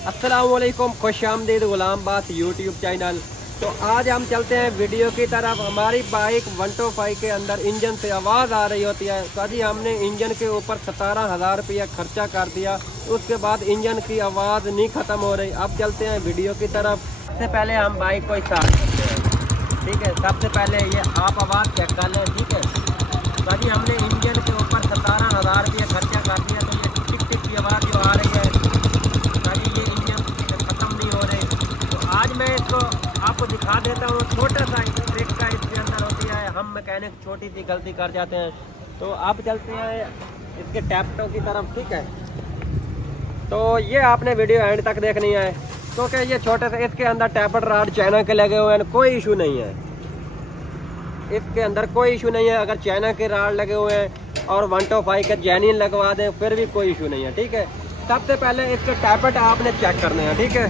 अस्सलामुअलैकुम, खुशामदीद गुलामबाद YouTube channel. तो आज हम चलते हैं वीडियो की तरफ। हमारी बाइक 125 के अंदर इंजन से आवाज़ आ रही होती है। तो जी हमने इंजन के ऊपर 17,000 रुपया खर्चा कर दिया, उसके बाद इंजन की आवाज़ नहीं ख़त्म हो रही। अब चलते हैं वीडियो की तरफ। सबसे पहले हम बाइक को स्टार्ट करते हैं, ठीक है। सबसे पहले ये आप आवाज़ चेक कर लें, ठीक है। तो जी हमने इंजन के ऊपर 17,000 रुपया खर्चा कर दिया। तो ये टिक टिक की आवाज़ जो आ रही है, ये इंजन ख़त्म नहीं हो रहे। तो आज मैं इसको आपको दिखा देता हूँ। छोटा सा ट्रिक का इसके अंदर होती है, हम मैकेनिक छोटी सी गलती कर जाते हैं। तो अब चलते हैं इसके टैपटों की तरफ, ठीक है। तो ये आपने वीडियो एंड तक देखनी है, क्योंकि ये छोटे से इसके अंदर टैपट राड चाइना के लगे हुए हैं, कोई इशू नहीं है। इसके अंदर कोई इशू नहीं है। अगर चाइना के राड लगे हुए हैं और 125 के जेन्युइन लगवा दें फिर भी कोई इशू नहीं है, ठीक है। सबसे पहले इसके टैपट आपने चेक करने हैं, ठीक है।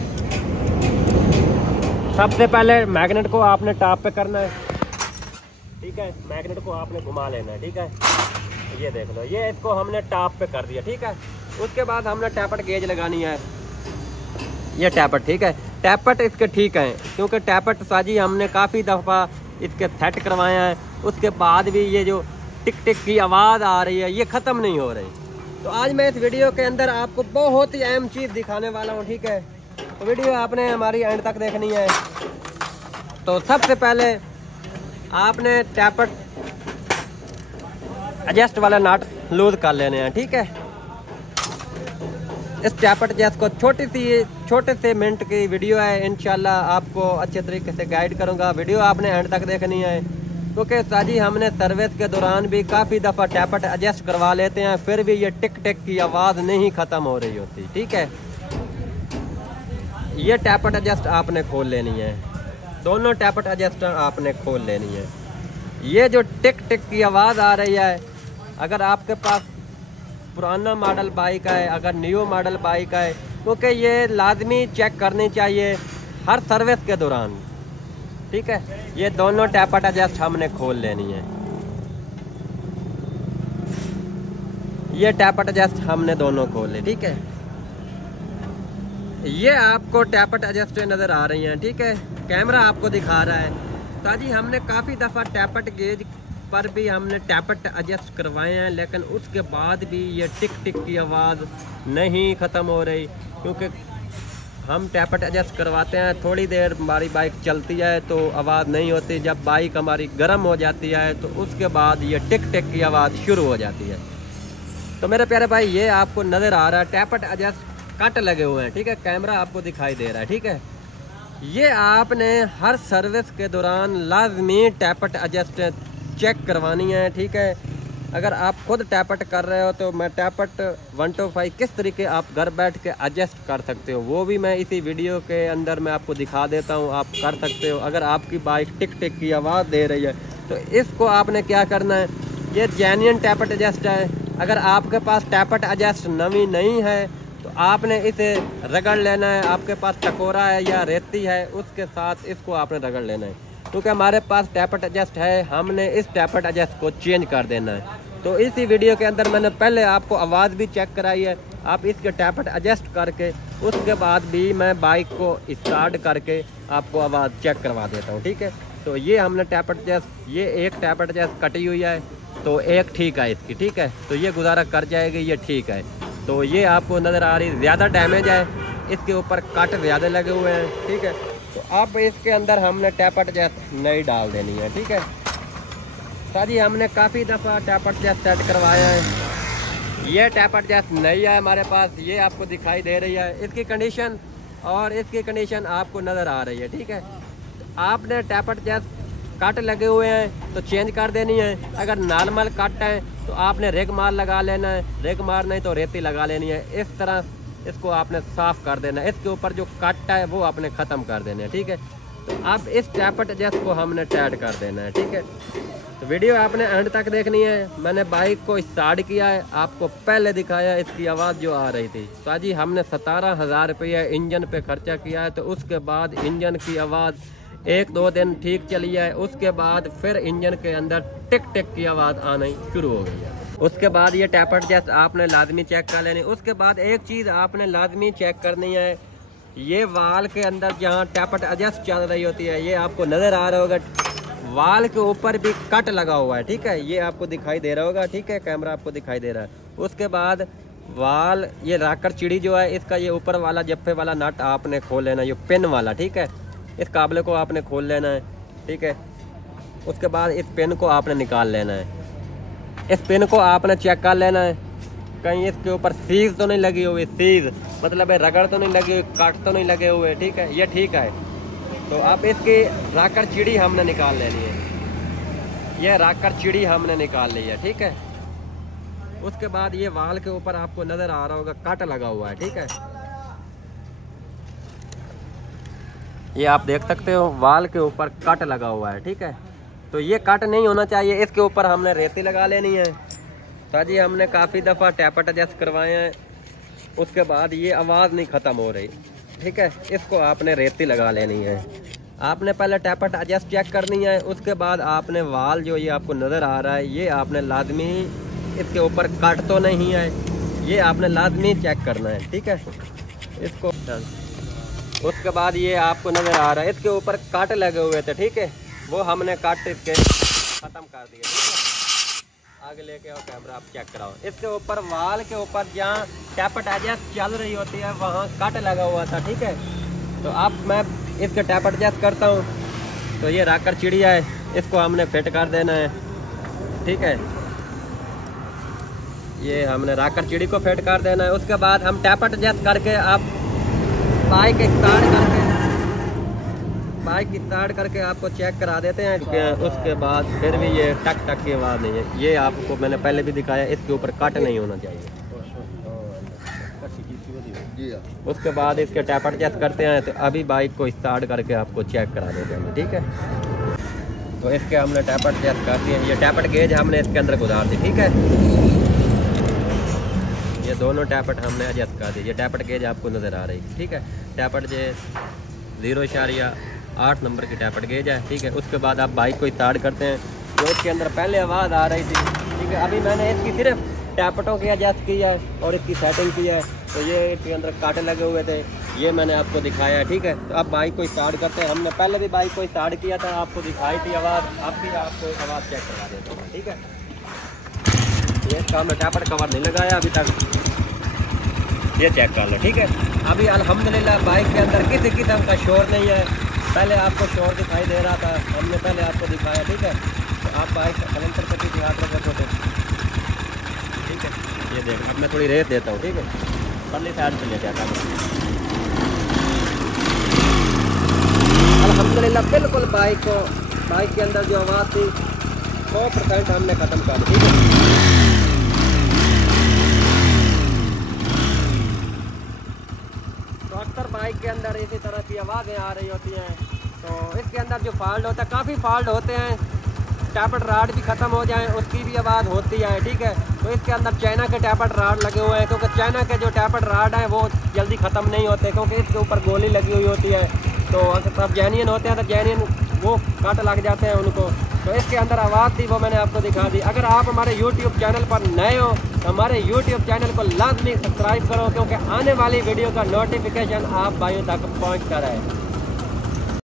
सबसे पहले मैग्नेट को आपने टॉप पे करना है, ठीक है। मैग्नेट को आपने घुमा लेना है, ठीक है। ये देख लो, ये इसको हमने टॉप पे कर दिया, ठीक है। उसके बाद हमने टैपट गेज लगानी है। ये टैपट, ठीक है। टैपट इसके ठीक है, क्योंकि टैपट साजी हमने काफ़ी दफ़ा इसके सेट करवाए हैं। उसके बाद भी ये जो टिक टिक की आवाज़ आ रही है, ये ख़त्म नहीं हो रही। तो आज मैं इस वीडियो के अंदर आपको बहुत ही अहम चीज़ दिखाने वाला हूँ, ठीक है। तो वीडियो आपने हमारी एंड तक देखनी है। तो सबसे पहले आपने टैपट एडजस्ट वाला नट लूज कर लेने हैं, ठीक है। इस टैपट जैस को छोटे से मिनट की वीडियो है, इंशाल्लाह आपको अच्छे तरीके से गाइड करूंगा। वीडियो आपने एंड तक देखनी है, क्योंकि साजी हमने सर्विस के दौरान भी काफ़ी दफ़ा टैपट एडजस्ट करवा लेते हैं, फिर भी ये टिक टिक की आवाज़ नहीं ख़त्म हो रही होती, ठीक है। ये टैपट एडजस्ट आपने खोल लेनी है, दोनों टैपट एडजस्ट आपने खोल लेनी है। ये जो टिक टिक की आवाज़ आ रही है, अगर आपके पास पुराना मॉडल बाइक है, अगर न्यू मॉडल बाइक है, क्योंकि ये लाजमी चेक करनी चाहिए हर सर्विस के दौरान, ठीक है। ये दोनों टैपट एडजस्ट हमने खोल लेनी है। ये टैपट एडजस्ट हमने दोनों खोल ले, ठीक है। ये आपको टैपट एडजस्ट नज़र आ रही हैं, ठीक है। कैमरा आपको दिखा रहा है। ताजी हमने काफ़ी दफ़ा टैपट गेज पर भी हमने टैपट एडजस्ट करवाए हैं, लेकिन उसके बाद भी ये टिक टिक की आवाज़ नहीं ख़त्म हो रही, क्योंकि हम टैपट एडजस्ट करवाते हैं, थोड़ी देर हमारी बाइक चलती है तो आवाज़ नहीं होती। जब बाइक हमारी गर्म हो जाती है तो उसके बाद ये टिक टिक की आवाज़ शुरू हो जाती है। तो मेरे प्यारे भाई, ये आपको नज़र आ रहा है टैपट एडजस्ट कट लगे हुए हैं, ठीक है। कैमरा आपको दिखाई दे रहा है, ठीक है। ये आपने हर सर्विस के दौरान लाजमी टैपट एडजस्ट चेक करवानी है, ठीक है। अगर आप खुद टैपट कर रहे हो तो मैं टैपट 125 किस तरीके आप घर बैठ के एडजस्ट कर सकते हो, वो भी मैं इसी वीडियो के अंदर मैं आपको दिखा देता हूँ। आप कर सकते हो। अगर आपकी बाइक टिक टिक की आवाज़ दे रही है तो इसको आपने क्या करना है, ये जेन्युइन टैपट एडजस्ट है। अगर आपके पास टैपट एडजस्ट नवी नहीं है तो आपने इसे रगड़ लेना है। आपके पास टकोरा है या रेती है, उसके साथ इसको आपने रगड़ लेना है, क्योंकि हमारे पास टैपट एडजस्ट है, हमने इस टैपट एडजस्ट को चेंज कर देना है। तो इसी वीडियो के अंदर मैंने पहले आपको आवाज़ भी चेक कराई है। आप इसके टैपट एडजस्ट करके उसके बाद भी मैं बाइक को स्टार्ट करके आपको आवाज़ चेक करवा देता हूँ, ठीक है। तो ये हमने टैपट एडजस्ट, ये एक टैपट एडजस्ट कटी हुई है, तो एक ठीक है इसकी, ठीक है। तो ये गुजारा कर जाएगी, ये ठीक है। तो ये आपको नज़र आ रही ज़्यादा डैमेज है, इसके ऊपर कट ज़्यादा लगे हुए हैं, ठीक है। तो अब इसके अंदर हमने टैपट जैस नई डाल देनी है, ठीक है। सारी हमने काफ़ी दफ़ा टैपट जैस सेट करवाया है। ये टैपट जैस नई है हमारे पास, ये आपको दिखाई दे रही है। इसकी कंडीशन और इसकी कंडीशन आपको नज़र आ रही है, ठीक है। आपने टैपट जैस कट लगे हुए हैं तो चेंज कर देनी है। अगर नॉर्मल कट है तो आपने रेग मार लगा लेना है, रेग मार नहीं तो रेती लगा लेनी है। इस तरह इसको आपने साफ़ कर देना है। इसके ऊपर जो कट है वो आपने ख़त्म कर देना है, ठीक है। तो अब इस टैपट एडजस्ट को हमने टाइट कर देना है, ठीक है। तो वीडियो आपने एंड तक देखनी है। मैंने बाइक को स्टार्ट किया है, आपको पहले दिखाया इसकी आवाज़ जो आ रही थी। तो जी हमने 17,000 रुपये इंजन पे खर्चा किया है। तो उसके बाद इंजन की आवाज़ 1-2 दिन ठीक चली है, उसके बाद फिर इंजन के अंदर टिक टिक की आवाज़ आनी शुरू हो गई है। उसके बाद ये टैपट जैस आपने लाजमी चेक कर लेनी। उसके बाद एक चीज़ आपने लाजमी चेक करनी है, ये वाल के अंदर जहाँ टैपट एडजस्ट चल रही होती है, ये आपको नज़र आ रहा होगा, वाल के ऊपर भी कट लगा हुआ है, ठीक है, ये आपको दिखाई दे रहा होगा, ठीक है, कैमरा आपको दिखाई दे रहा है। उसके बाद वाल, ये राकर चिड़ी जो है, इसका ये ऊपर वाला जप्फे वाला नट आपने खोल लेना, ये पिन वाला, ठीक है, इस काबले को आपने खोल लेना है, ठीक है। उसके बाद इस पिन को आपने निकाल लेना है, इस पिन को आपने चेक कर लेना है कहीं इसके ऊपर सीज तो नहीं लगी हुई, सीज मतलब है रगड़ तो नहीं लगी हुई, काट तो नहीं लगे हुए, ठीक है, ये ठीक है। तो अब इसकी राकर चिड़ी हमने निकाल लेनी है, ये राकर चिड़ी हमने निकाल ली है, ठीक है। उसके बाद ये वाल के ऊपर आपको नजर आ रहा होगा कट लगा हुआ है, ठीक है, ये आप देख सकते हो वाल के ऊपर कट लगा हुआ है, ठीक है। तो ये कट नहीं होना चाहिए, इसके ऊपर हमने रेती लगा लेनी है। तो जी हमने काफ़ी दफ़ा टैपट एडजस्ट करवाए हैं, उसके बाद ये आवाज़ नहीं ख़त्म हो रही, ठीक है, इसको आपने रेती लगा लेनी है। आपने पहले टैपट एडजस्ट चेक करनी है, उसके बाद आपने वाल जो ये आपको नज़र आ रहा है, ये आपने लाजमी इसके ऊपर कट तो नहीं है, ये आपने लाजमी चेक करना है, ठीक है। इसको उसके बाद ये आपको नज़र आ रहा है इसके ऊपर कट लगे हुए थे, ठीक है, वो हमने कट इसके ख़त्म कर दिया, ठीक है। आगे लेके आओ कैमरा, आप चेक कराओ। इसके ऊपर वाल के ऊपर जहाँ टैपट एडजस्ट चल रही होती है वहाँ कट लगा हुआ था, ठीक है। तो अब मैं इसके टैपट एडजस्ट करता हूँ। तो ये राकर चिड़िया है, इसको हमने फिट कर देना है, ठीक है, ये हमने राकर चिड़ी को फिट कर देना है। उसके बाद हम टैपट एडजस्ट करके आप बाइक स्टार्ट करके आपको चेक करा देते हैं। उसके बाद फिर भी ये टक टक की आवाज़ नहीं है, ये आपको मैंने पहले भी दिखाया, इसके ऊपर कट नहीं होना चाहिए। उसके बाद इसके टैपट एडजस्ट करते हैं, तो अभी बाइक को स्टार्ट करके आपको चेक करा देते हैं, ठीक है। तो इसके हमने टैपट एडजस्ट कर दिए, ये टैपट गेज हमने इसके अंदर गुजार दी, ठीक है, ये दोनों टैपट हमने एडजस्ट कर दी। ये टैपट गेज आपको नज़र आ रही, ठीक है, टैपट जे 0.8 नंबर की टैपट गेज है, ठीक है। उसके बाद आप बाइक को स्टार्ट करते हैं, तो इसके अंदर पहले आवाज़ आ रही थी, ठीक है, अभी मैंने इसकी सिर्फ टैपटों की एडजस्ट की है और इसकी सेटिंग की है। तो ये इसके अंदर कांटे लगे हुए थे, ये मैंने आपको दिखाया है, ठीक है। तो अब बाइक को स्टार्ट करते हैं, हमने पहले भी बाइक को स्टार्ट किया था, आपको दिखाई थी आवाज़, अब भी आपको आवाज़ चेक करा देता हूँ, ठीक है। ये इसका हमने टैपट कवर नहीं लगाया अभी तक, ये चेक कर लो, ठीक है। अभी अल्हम्दुलिल्लाह बाइक के अंदर किसी किस्म का शोर नहीं है, पहले आपको शोर दिखाई दे रहा था, हमने पहले आपको दिखाया, ठीक है। तो आप बाइक सलेंसर पर भी हाथ रख रखो, ठीक है। ये देख, अब मैं थोड़ी रेस देता हूँ, ठीक है, परली साइड से ले जाता हूँ। अल्हम्दुलिल्लाह बिल्कुल बाइक के अंदर जो आवाज़ थी 100% हमने ख़त्म कर दी, ठीक है। बाइक के अंदर इसी तरह की आवाज़ें आ रही होती हैं, तो इसके अंदर जो फॉल्ट होता है, काफ़ी फॉल्ट होते हैं, टैपट राड भी ख़त्म हो जाए उसकी भी आवाज़ होती है, ठीक है। तो इसके अंदर चाइना के टैपट राड लगे हुए हैं, क्योंकि चाइना के जो टैपट राड हैं वो जल्दी ख़त्म नहीं होते, क्योंकि इसके ऊपर गोली लगी हुई होती है। तो अगर सब जैनियन होते हैं तो जैनियन वो कट लग जाते हैं उनको। तो इसके अंदर आवाज़ थी, वो मैंने आपको दिखा दी। अगर आप हमारे YouTube चैनल पर नए हो तो हमारे YouTube चैनल को लाजमी सब्सक्राइब करो, क्योंकि आने वाली वीडियो का नोटिफिकेशन आप भाइयों तक पहुँचता रहे।